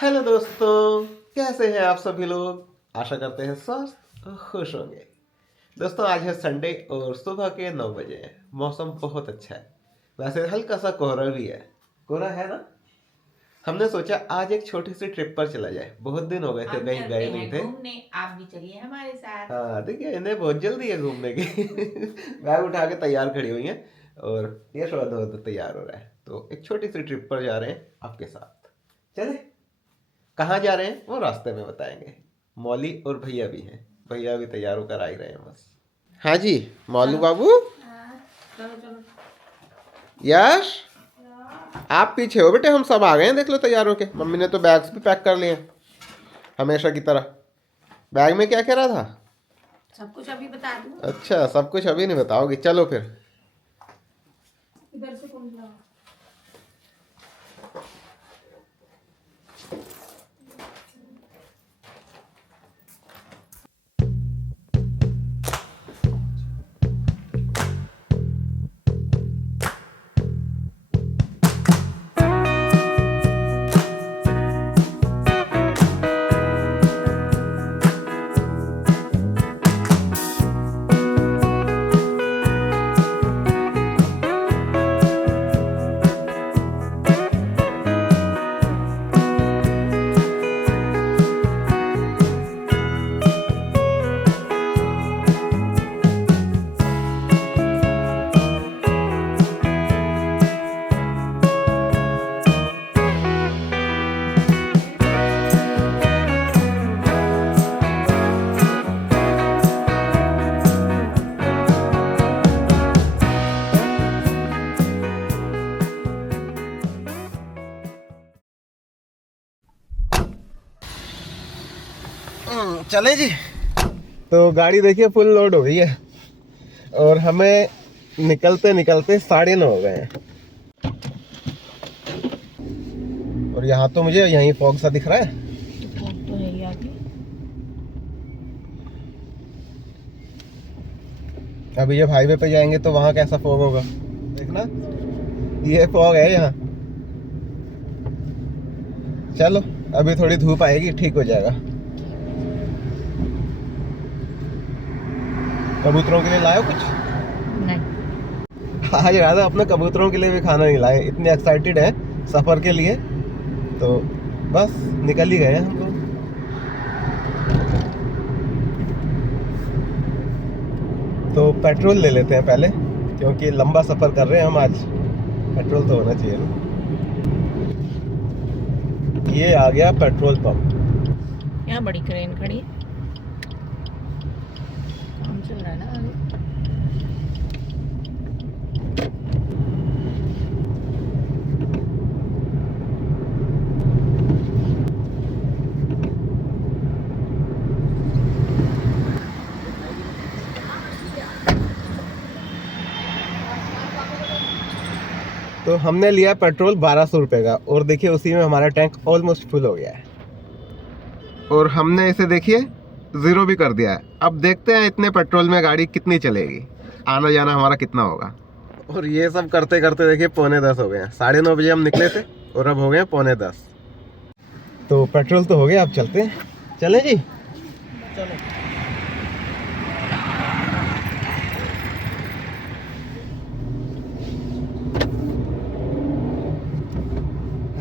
Hello दोस्तों, कैसे हैं आप सभी लोग। आशा करते हैं स्वस्थ और खुश होंगे। दोस्तों, आज है संडे और सुबह के 9 बजे हैं। मौसम बहुत अच्छा है। वैसे हल्का सा कोहरा भी है। कोहरा है ना। हमने सोचा आज एक छोटी सी ट्रिप पर चला जाए। बहुत दिन हो गए थे, हम कहीं चलते गए नहीं हैं थे। घूमने, आप भी चलिए हमारे साथ। हाँ देखिए, इन्हें बहुत जल्दी है घूमने की। बैग उठा के तैयार खड़ी हुई हैं और ये थोड़ा तैयार हो रहा है। तो एक छोटी सी ट्रिप पर जा रहे हैं आपके साथ। चले। कहाँ जा रहे हैं वो रास्ते में बताएंगे। मौली और भैया भी हैं। भैया भी तैयार होकर आ ही रहे हैं बस। हाँ जी, मौलू चलो। बाबू। हाँ, चलो चलो। यश, आप पीछे हो बेटे, हम सब आ गए हैं। देख लो तैयार होके। मम्मी ने तो बैग्स भी पैक कर लिए हैं हमेशा की तरह। बैग में क्या क्या रहा था? सब कुछ अभी बता दूँ। अच्छा, सब कुछ अभी नहीं बताओगी। चलो फिर। इधर से कौन जाओ? चले जी। तो गाड़ी देखिए फुल लोड हो गई है और हमें निकलते निकलते 9:30 हो गए हैं। और यहाँ तो मुझे यहीं फॉग सा दिख रहा है। तो है ही आगे। अभी जब हाईवे पे जाएंगे तो वहाँ कैसा फॉग होगा देखना। ये फॉग है यहाँ। चलो, अभी थोड़ी धूप आएगी, ठीक हो जाएगा। कबूतरों के लिए लाए कुछ? नहीं। आज राधा अपने कबूतरों के लिए भी खाना नहीं लाए। इतने एक्साइटेड हैं सफर के लिए। तो बस निकल ही गए हैं हम लोग। तो पेट्रोल ले लेते हैं पहले, क्योंकि लंबा सफर कर रहे हैं हम आज। पेट्रोल तो होना चाहिए ना। ये आ गया पेट्रोल पंप। यहाँ बड़ी क्रेन खड़ी है। काम चल रहा है ना आगे। तो हमने लिया पेट्रोल 1200 रुपये का और देखिए उसी में हमारा टैंक ऑलमोस्ट फुल हो गया है। और हमने इसे देखिए ज़ीरो भी कर दिया है। अब देखते हैं इतने पेट्रोल में गाड़ी कितनी चलेगी, आना जाना हमारा कितना होगा। और ये सब करते करते देखिए 9:45 हो गए हैं। 9:30 बजे हम निकले थे और अब हो गए 9:45। तो पेट्रोल तो हो गया, अब चलते हैं। चलें जी। चलो।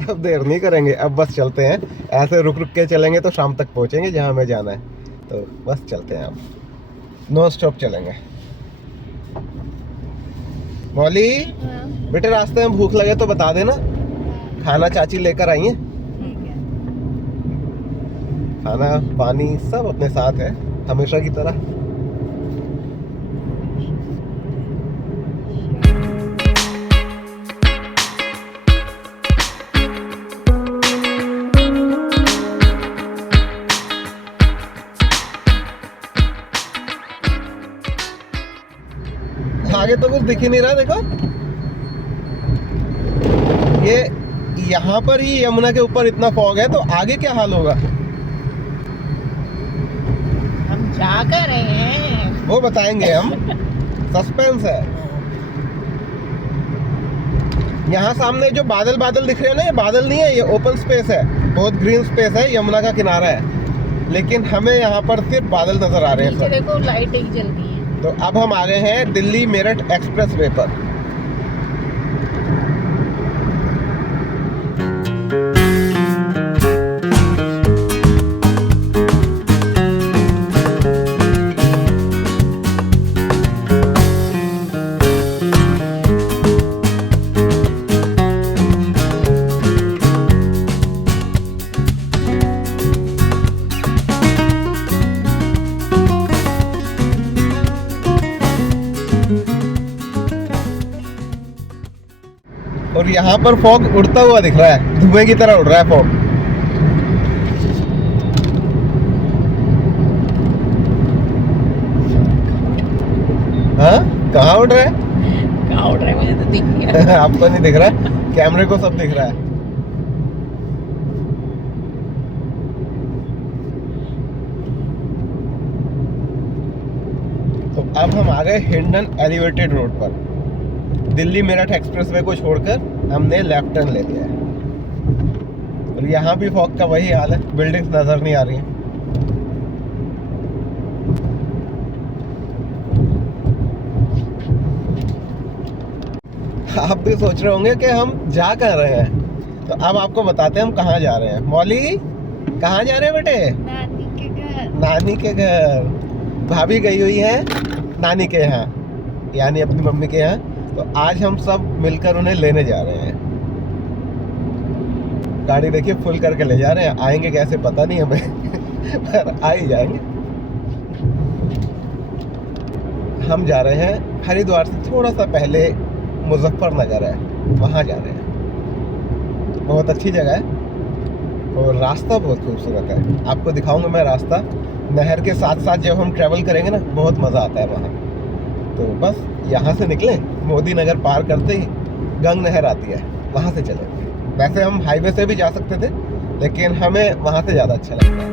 अब देर नहीं करेंगे, अब बस चलते हैं। ऐसे रुक रुक के चलेंगे तो शाम तक पहुंचेंगे जहां हमें जाना है। तो बस चलते हैं, अब नो स्टॉप चलेंगे। मौली बेटे, रास्ते में भूख लगे तो बता देना, खाना चाची लेकर आई है। खाना पानी सब अपने साथ है हमेशा की तरह। आगे तो कुछ दिख ही नहीं रहा। देखो ये यहाँ पर ही यमुना के ऊपर इतना फॉग है, तो आगे क्या हाल होगा हम जा कर रहे हैं, वो बताएंगे हम। सस्पेंस है। यहाँ सामने जो बादल बादल दिख रहे हैं ना, ये बादल नहीं है, ये ओपन स्पेस है। बहुत ग्रीन स्पेस है, यमुना का किनारा है, लेकिन हमें यहाँ पर सिर्फ बादल नजर आ रहे हैं नीचे सर। देखो लाइट एक जल रही है। तो अब हम आ गए हैं दिल्ली मेरठ एक्सप्रेस वे पर। और यहाँ पर फॉग उड़ता हुआ दिख रहा है, धुएं की तरह उड़ रहा है फॉग। हाँ, कहाँ उड़ रहा है? कहाँ उड़ रहा है मुझे तो दिख नहीं रहा। आपको नहीं दिख रहा है, कैमरे को सब दिख रहा है। तो अब हम आ गए हिंडन एलिवेटेड रोड पर। दिल्ली मेरठ एक्सप्रेसवे को छोड़कर हमने लेफ्ट टर्न ले लिया है। और यहाँ भी फॉग का वही हाल है, बिल्डिंग्स नजर नहीं आ रही हैं। आप भी सोच रहे होंगे कि हम जा कहाँ रहे हैं, तो अब आपको बताते हैं हम कहाँ जा रहे हैं। मौली, कहाँ जा रहे हैं बेटे? नानी के घर। नानी के घर। भाभी गई हुई है नानी के यहाँ, यानी अपनी मम्मी के यहाँ। तो आज हम सब मिलकर उन्हें लेने जा रहे हैं। गाड़ी देखिए फुल करके ले जा रहे हैं, आएंगे कैसे पता नहीं हमें पर आ ही जाएंगे। हम जा रहे हैं हरिद्वार से थोड़ा सा पहले मुजफ्फरनगर है, वहाँ जा रहे हैं। बहुत अच्छी जगह है और रास्ता बहुत खूबसूरत है। आपको दिखाऊंगा मैं रास्ता। नहर के साथ साथ जब हम ट्रैवल करेंगे ना, बहुत मज़ा आता है वहाँ। तो बस यहाँ से निकले, मोदी नगर पार करते ही गंग नहर आती है, वहाँ से चलेंगे। वैसे हम हाईवे से भी जा सकते थे, लेकिन हमें वहाँ से ज़्यादा अच्छा लगता है।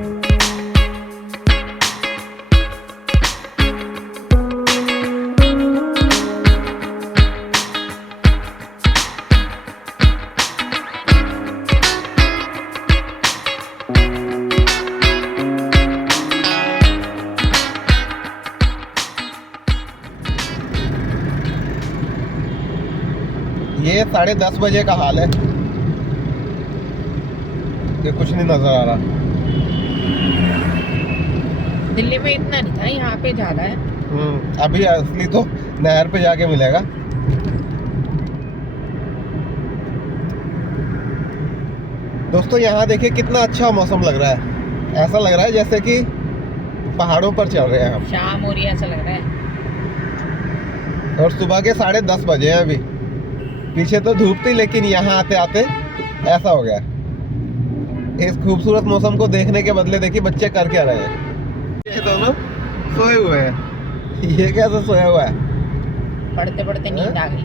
ये 10:30 बजे का हाल है कि कुछ नहीं नजर आ रहा। दिल्ली में इतना नहीं था, यहाँ पे ज्यादा है। अभी असली तो नहर पे जाके मिलेगा। दोस्तों यहाँ देखिए कितना अच्छा मौसम लग रहा है। ऐसा लग रहा है जैसे कि पहाड़ों पर चल रहे हैं हम। शाम हो रही है ऐसा लग रहा है। और सुबह के 10:30 बजे हैं अभी। पीछे तो धूप थी, लेकिन यहाँ आते आते ऐसा हो गया। इस खूबसूरत मौसम को देखने के बदले देखिए बच्चे कर क्या रहे हैं। ये दोनों सोए हुए हैं। ये कैसे सोया हुआ है? पढ़ते पढ़ते नींद आ गई।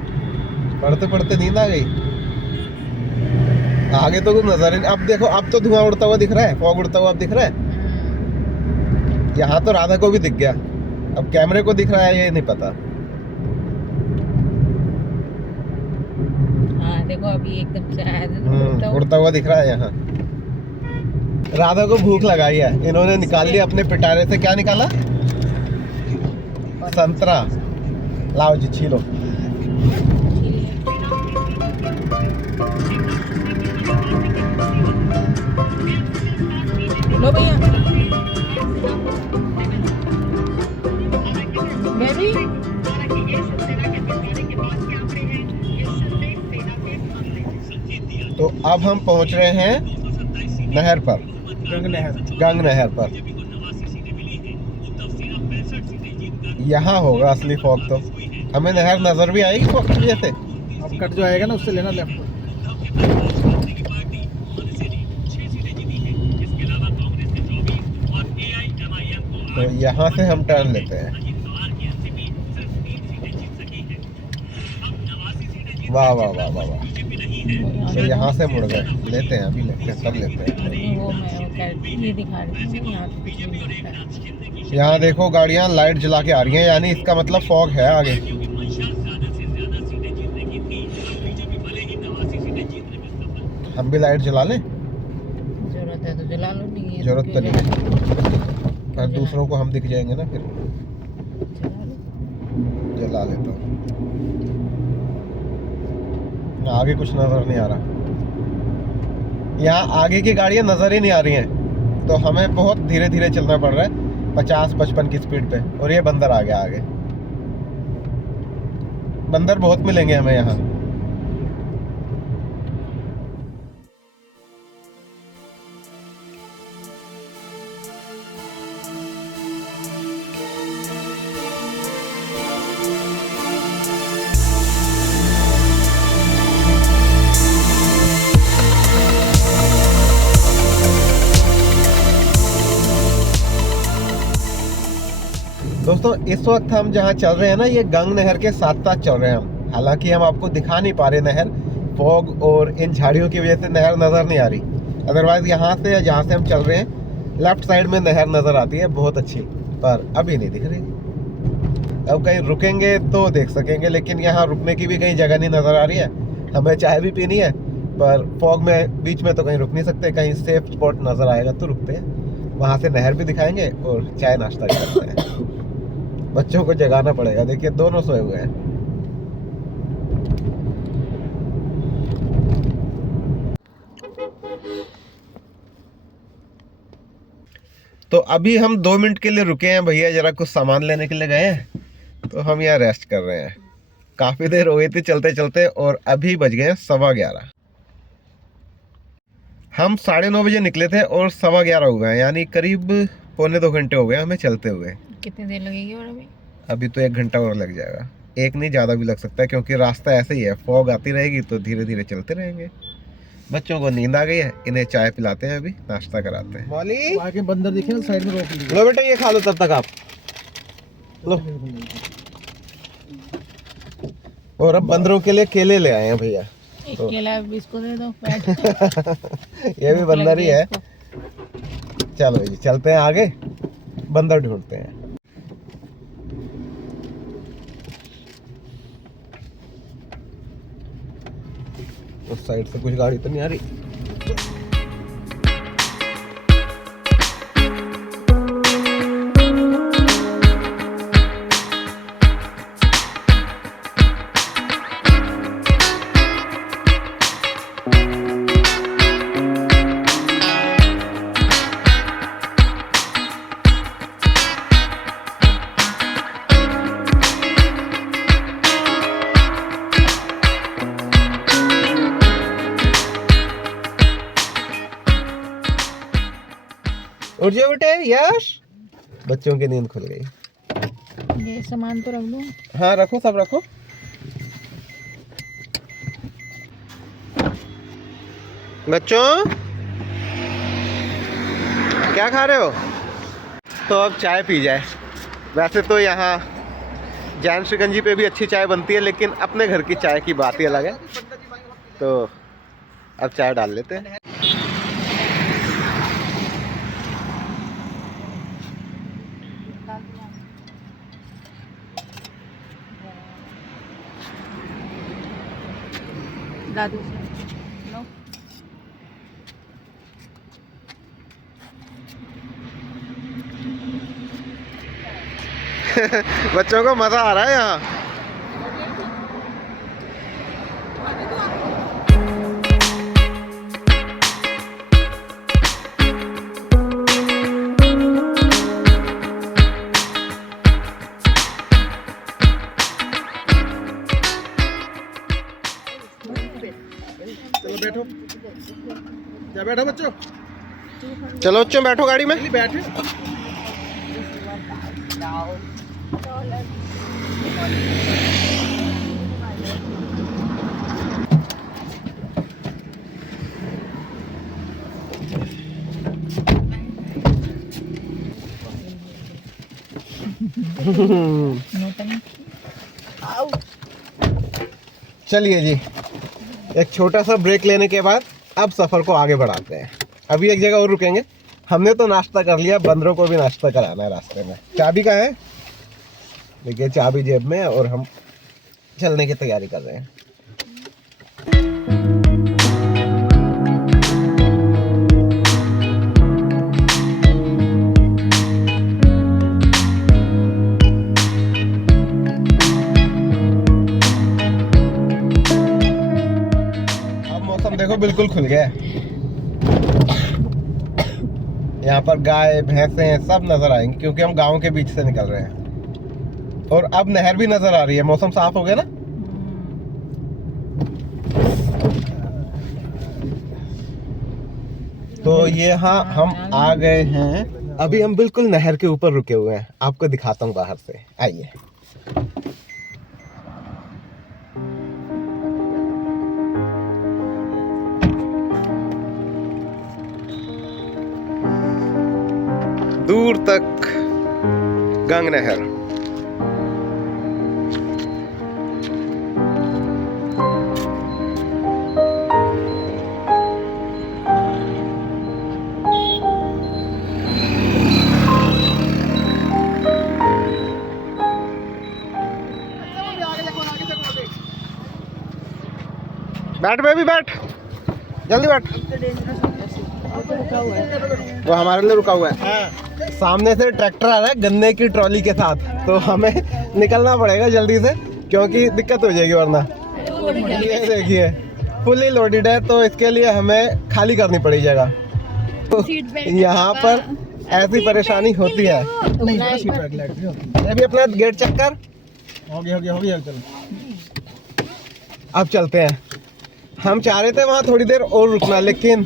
पढ़ते पढ़ते नींद आ गई। आगे तो कुछ नजर नहीं। अब देखो, अब तो धुआं उड़ता हुआ दिख रहा है, फॉग उड़ता हुआ अब दिख रहा है। यहाँ तो राधा को भी दिख गया, अब कैमरे को दिख रहा है ये नहीं पता। हाँ देखो अभी एकदम से आया उड़ता हुआ दिख रहा है यहाँ। राधा को भूख लगाई है, इन्होंने निकाल लिया अपने पिटारे से। क्या निकाला? संतरा। लाओ जी, छीलो। लो भैया। बेबी तो अब हम पहुंच रहे हैं नहर पर, गंग नहर पर। यहाँ होगा असली फॉग। तो हमें नहर नजर भी आएगी फॉग की वजह से। अब कट जो आएगा ना उससे लेना लेफ्ट। तो यहाँ से हम टर्न लेते हैं। वाह वाह वाह वाह वाह। तो यहाँ से मुड़ गए। लेते हैं, अभी लेते हैं, सब लेते हैं। वो ये दिखा रही हूँ, यहाँ पे कुछ नहीं दिख रहा है। यहाँ देखो गाड़ियाँ लाइट जला के आ रही हैं, यानी इसका मतलब फॉग है आगे। हम भी लाइट जला लें। रहता है तो जला लो, नहीं है जरूरत तो क्यों नहीं है। जलाना? पर दूसरों को हम दिख जाएंगे ना, फिर जला लो। जला लेता हूँ। आगे कुछ नजर नहीं आ रहा, यहाँ आगे की गाड़ियां नजर ही नहीं आ रही हैं, तो हमें बहुत धीरे धीरे चलना पड़ रहा है 50-55 की स्पीड पे। और ये बंदर आ गया आगे। बंदर बहुत मिलेंगे हमें यहाँ। दोस्तों इस वक्त हम जहाँ चल रहे हैं ना, ये गंग नहर के साथ साथ चल रहे हैं हम। हालांकि हम आपको दिखा नहीं पा रहे नहर, फॉग और इन झाड़ियों की वजह से नहर नज़र नहीं आ रही। अदरवाइज यहाँ से जहाँ से हम चल रहे हैं लेफ्ट साइड में नहर नज़र आती है बहुत अच्छी, पर अभी नहीं दिख रही। अब कहीं रुकेंगे तो देख सकेंगे, लेकिन यहाँ रुकने की भी कहीं जगह नहीं नज़र आ रही है। हमें चाय भी पीनी है, पर फॉग में बीच में तो कहीं रुक नहीं सकते। कहीं सेफ स्पॉट नज़र आएगा तो रुकते हैं। वहाँ से नहर भी दिखाएंगे और चाय नाश्ता भी करते हैं। बच्चों को जगाना पड़ेगा, देखिए दोनों सोए हुए हैं। तो अभी हम 2 मिनट के लिए रुके हैं, भैया जरा कुछ सामान लेने के लिए गए हैं, तो हम यहाँ रेस्ट कर रहे हैं। काफी देर हो गई थी चलते चलते, और अभी बज गए 11:15। हम 9:30 बजे निकले थे और 11:15 हो गए, यानी करीब पौने 2 घंटे हो गए हमें चलते हुए। कितनी देर लगेगी और अभी तो 1 घंटा और लग जाएगा, एक नहीं ज़्यादा भी लग सकता है, क्योंकि रास्ता ऐसे ही है, फॉग आती रहेगी तो धीरे धीरे चलते रहेंगे। बच्चों को नींद आ गई है, इन्हें चाय पिलाते हैं, अभी नाश्ता कराते हैं। मौली आगे बंदर दिखे ना, साइड में रोक लीजिए। लो बेटा ये खा लो तब तक आप लो। और अब बंदरों के लिए केले ले आए हैं भैया। एक केला इसको दे दो, बैठ। ये भी बंदर ही है। चलो जी चलते हैं आगे, बंदर ढूंढते हैं। उस साइड से कुछ गाड़ी तो नहीं आ रही। उठ जाओ बेटे यश, बच्चों की नींद खुल गई। ये सामान तो रख दो। हाँ रखो, सब रखो। बच्चों क्या खा रहे हो? तो अब चाय पी जाए। वैसे तो यहाँ जैन शिकंजी पे भी अच्छी चाय बनती है, लेकिन अपने घर की चाय की बात ही अलग है। तो अब चाय डाल लेते हैं। दादू से लो। बच्चों को मजा आ रहा है यहाँ। चलो बैठो, जा बैठो बच्चों। चलो बच्चों बैठो गाड़ी में। बैठे। चलिए जी, एक छोटा सा ब्रेक लेने के बाद अब सफर को आगे बढ़ाते हैं। अभी एक जगह और रुकेंगे। हमने तो नाश्ता कर लिया, बंदरों को भी नाश्ता कराना है रास्ते में। चाबी कहाँ है? देखिए चाबी जेब में, और हम चलने की तैयारी कर रहे हैं। बिल्कुल खुल गया है। यहाँ पर गाय भैंसे सब नजर आएंगे क्योंकि हम गांव के बीच से निकल रहे हैं। और अब नहर भी नजर आ रही है, मौसम साफ हो गया ना। तो ये हाँ हम आ गए हैं। अभी हम बिल्कुल नहर के ऊपर रुके हुए हैं, आपको दिखाता हूँ बाहर से, आइए। दूर तक गंग नहर। बैठ बेबी बैठ, जल्दी बैठ। वो हमारे लिए रुका हुआ है। सामने से ट्रैक्टर आ रहा है गन्ने की ट्रॉली के साथ, तो हमें निकलना पड़ेगा जल्दी से क्योंकि दिक्कत हो जाएगी वरना। ये देखिए फुली लोडेड है, तो इसके लिए हमें खाली करनी पड़ी जगह। तो यहाँ पर ऐसी परेशानी होती है। ये भी अपना गेट चेक कर। हो गया चलो। अब चलते हैं। हम चाह रहे थे वहाँ थोड़ी देर और रुकना, लेकिन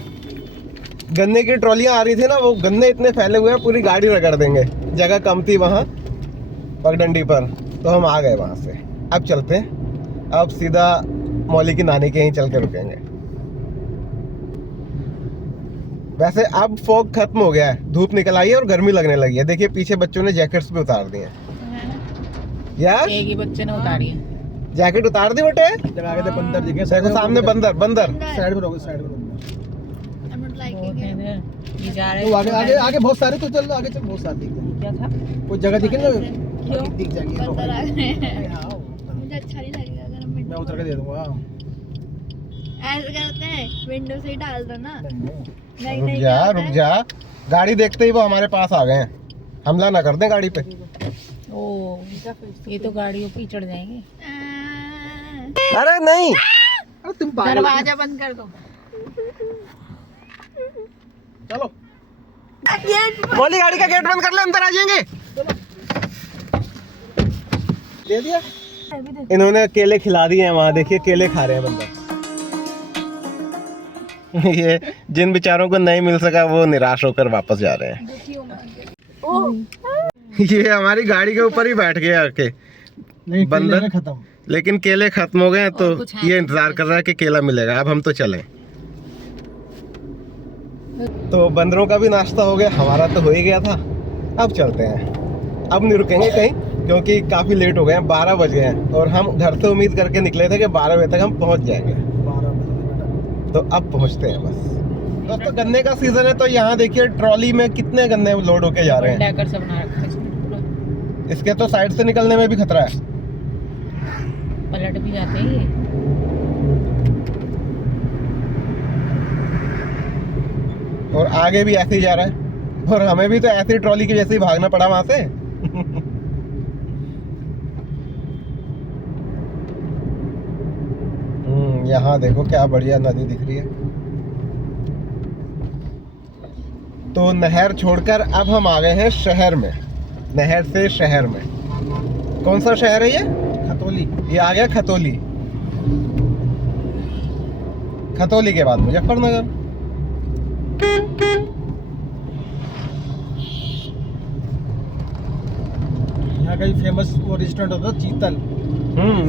गन्ने की ट्रॉलियाँ आ रही थी ना, वो गन्ने इतने फैले हुए हैं पूरी गाड़ी रगड़ देंगे, जगह कम थी वहाँ पगडंडी पर, तो हम आ गए वहाँ से। अब चलते हैं, अब सीधा मौली की नानी के यहीं चल के रुकेंगे। वैसे अब फॉग खत्म हो गया है, धूप निकल आई है और गर्मी लगने लगी है। देखिए पीछे बच्चों ने जैकेट्स भी उतार दिए हैं। यार एक ही बच्चे ने उतारी है। जैकेट उतार दी बेटे। जब आगे थे बंदर दिखे, देखो सामने बंदर बंदर। साइड में रहो, साइड में रहो। ये जा रहे तो आगे आगे आगे बहुत सारे, तो चल आगे चल, बहुत सारे दिखते हैं। क्या था? कोई जगह दिखे ना, क्यों? दिख जाएगी। बंदर आ गए हैं। हाँ, मुझे अच्छा नहीं लगेगा अगर हम मैं उतर के दे दूंगा। ऐसे करते हैं, विंडो से ही डाल दो ना। नहीं रुक नहीं जा क्या रुक होता है? जा, गाड़ी देखते ही वो हमारे पास आ गए हैं, हमला ना कर दें गाड़ी पे। ओ ये तो गाड़ियों पे ही चढ़ जाएंगे। अरे नहीं, अरे तुम पागल हो। दरवाजा बंद कर दो। चलो मौली गाड़ी का गेट बंद कर ले, अंदर आ जाएंगे। दे दिया। इन्होंने केले खिला दिए हैं वहाँ, देखिए केले खा रहे हैं बंदर। ये जिन बेचारों को नहीं मिल सका वो निराश होकर वापस जा रहे हैं। ये हमारी गाड़ी के ऊपर ही बैठ गया आके नहीं, बंदर केले खत्म। लेकिन केले खत्म हो गए हैं, तो कुछ है ये इंतजार कर रहा है कि केला मिलेगा। अब हम तो चलें। तो बंदरों का भी नाश्ता हो गया, हमारा तो हो ही गया था। अब चलते हैं, अब नहीं रुकेंगे कहीं क्योंकि काफ़ी लेट हो गए हैं, 12 बज गए हैं और हम घर से उम्मीद करके निकले थे कि 12 बजे तक हम पहुंच जाएंगे। 12 बजे तो अब पहुंचते हैं बस। दोस्तों गन्ने का सीजन है, तो यहाँ देखिए ट्रॉली में कितने गन्ने लोड होके जा रहे हैं। डेकर से बना रखा है इसने पूरा। इसके तो साइड से निकलने में भी खतरा है। पलट भी जाते हैं ये। और आगे भी ऐसे ही जा रहा है और हमें भी तो ऐसी ट्रॉली की जैसे ही भागना पड़ा वहां से। यहाँ देखो क्या बढ़िया नदी दिख रही है। तो नहर छोड़कर अब हम आ गए हैं शहर में, नहर से शहर में। कौन सा शहर है ये? खतौली। ये आ गया खतौली। खतौली के बाद मुजफ्फरनगर। यहाँ का फेमस वो रेस्टोरेंट होता था चीतल।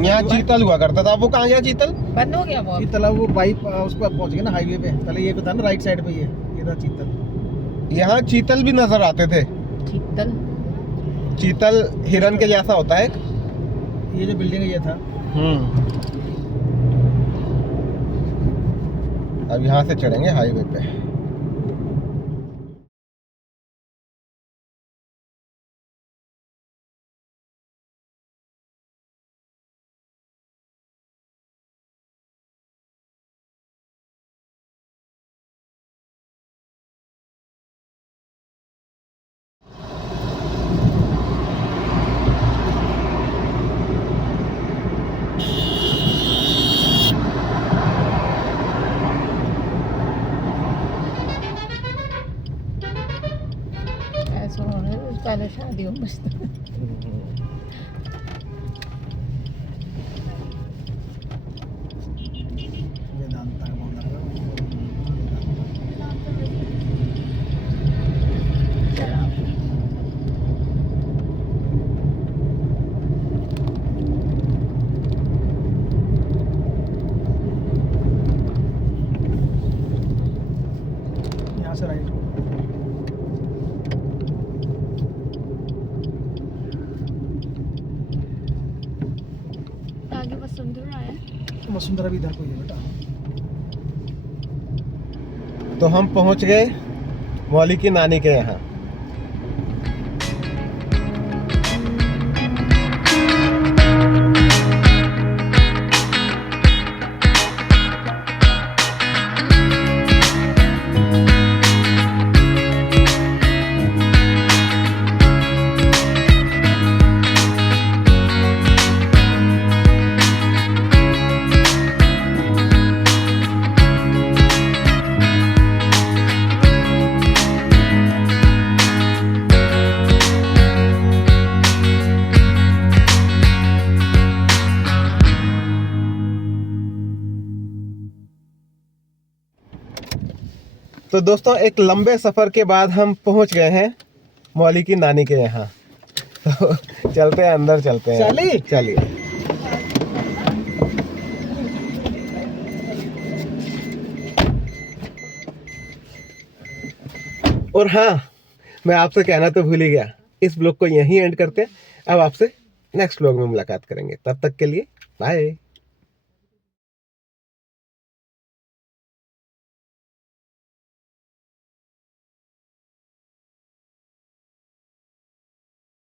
यहाँ चीतल हुआ करता था। वो कहाँ गया चीतल? बंद हो गया बहुत। चीतल वो बाइक उस पर पहुंच गए ना, हाईवे पे। पहले ये था ना राइट साइड पे, ये था चीतल। यहाँ चीतल भी नजर आते थे। चीतल चीतल हिरन के जैसा होता है। ये जो बिल्डिंग है ये था। अब यहाँ से चढ़ेंगे हाईवे पे। पहले शादी हो मस्त। वेदांता का बोल रहा यहाँ से राइट। आगे वसुंधरा है। वसुंधरा भी इधर को ही है बेटा। तो हम पहुंच गए मौली की नानी के यहाँ। तो दोस्तों एक लंबे सफ़र के बाद हम पहुंच गए हैं मौली की नानी के यहाँ। तो चलते हैं, अंदर चलते हैं। चली? चलिए। और हाँ, मैं आपसे कहना तो भूल ही गया, इस ब्लॉग को यहीं एंड करते हैं। अब आपसे नेक्स्ट ब्लॉग में मुलाकात करेंगे, तब तक के लिए बाय।